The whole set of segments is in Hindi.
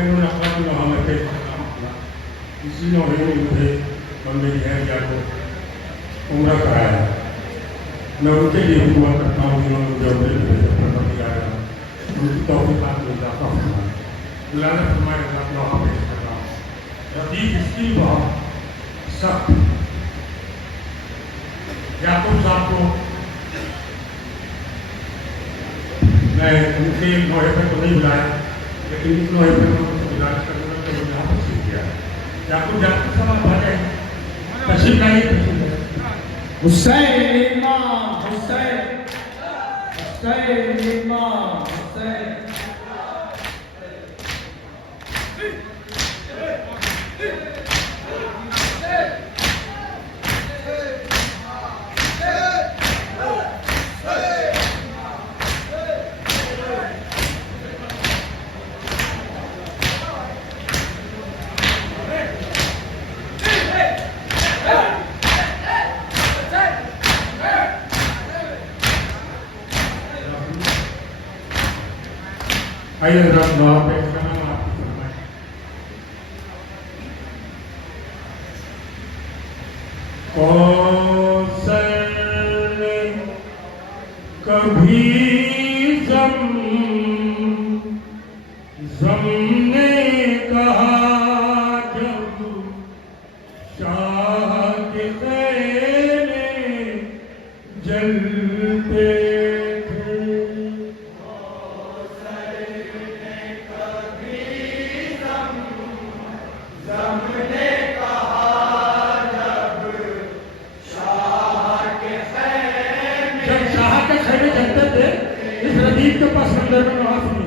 इन्होंने अपना भी वहाँ में पेश काम किया। इसी ने मुझे बंदे दिया को उम्र कराया। मैं उनके लिए हुआ करता हूँ जिन्होंने मुझे उम्र दिया है, उनकी तौफीक़ात में इजाफा हुआ। बुलाना फरमाए अपना वहाँ पेश कर रहा हूँ। रदीफ इसकी बहुत सख्त याकूब साहब को मैं उनके नोहे पर तो नहीं बुलाया, लेकिन इस नोहे पर उनको बुलाने का मुझे यहाँ पर सीख गया। याकूब साहब आ जाए, तशरीफ लाइए, तशरीफ लाइए। हुसैन इमाम हुसैन, हुसैन इमाम हुसैन। आइए जनाब, दुआ पेश करना आपकी फरमाइश। कौसर कभी ज़म ने कहा जब शाह के ख़ैरे जलते के पास मंदिर में नमाज नहीं।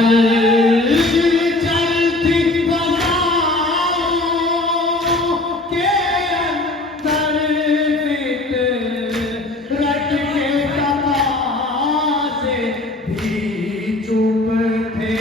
हल चलती बजाओं के अंदर फितरत के तकाज़े भी चुप थे।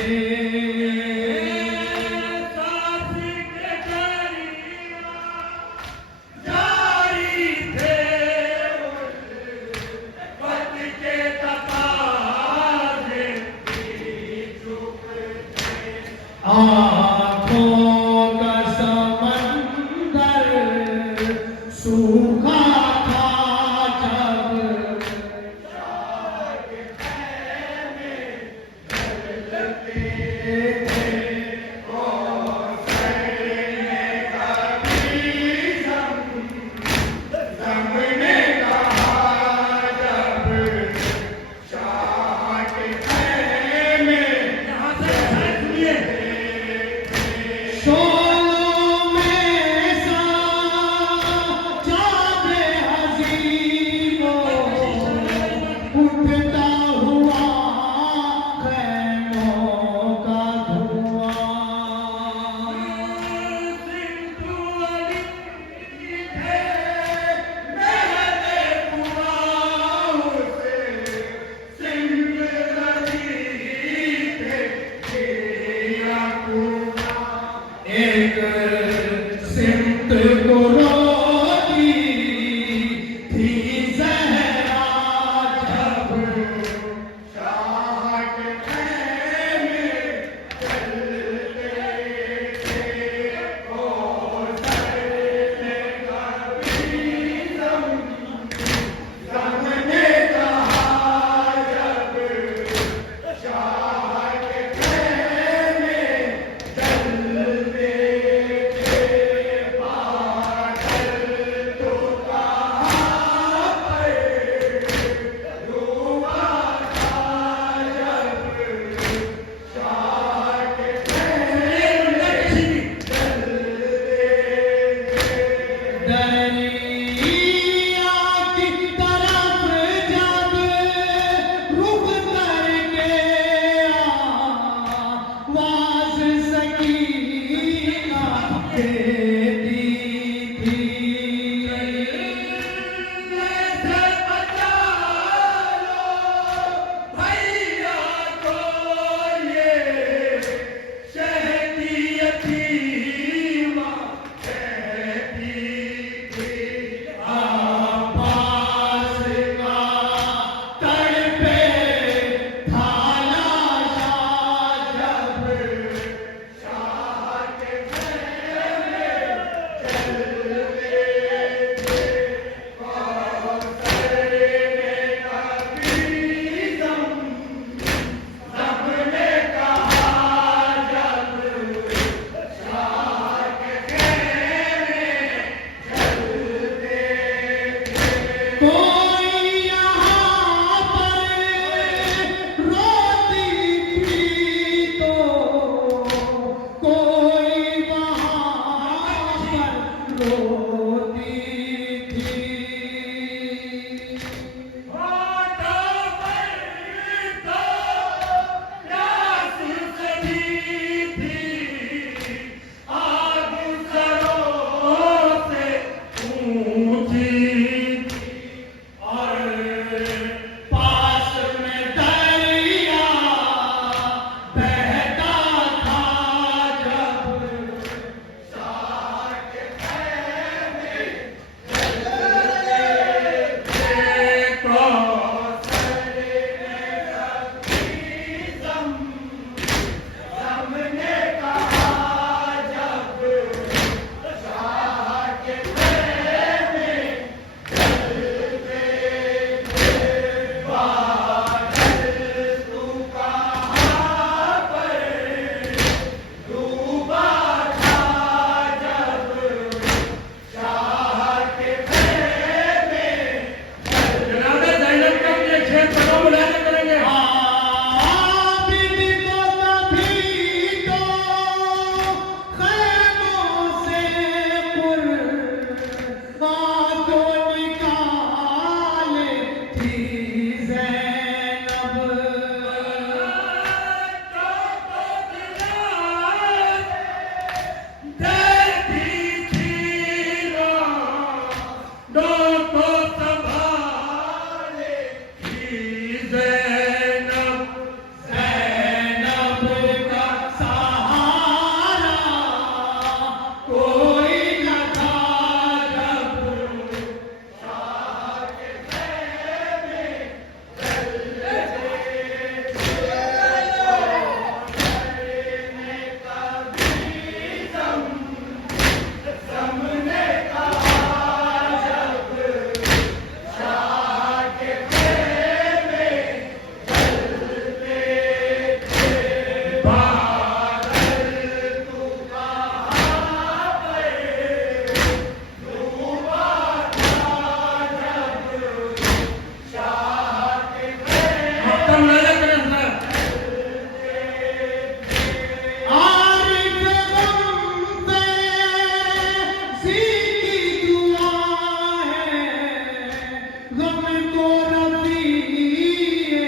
गम को रफ़ीए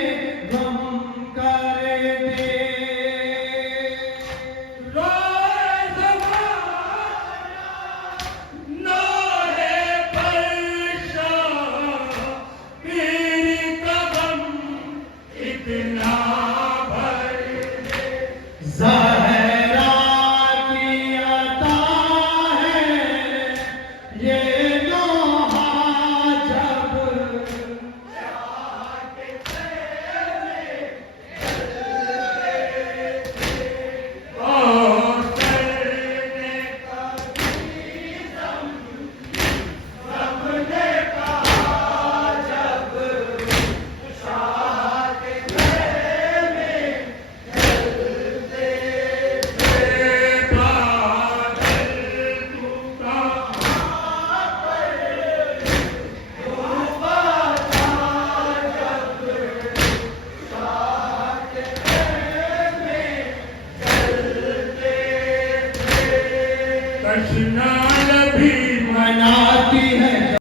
गम कर दे। रोए ज़माना नारे परेशान, मेरी कदम इतना भर दे। ज़हरा की अता है ये नौहा जब और करने का सबने कहा जब शाह के में चलते थे बादल टूटा कृष्ण भी मना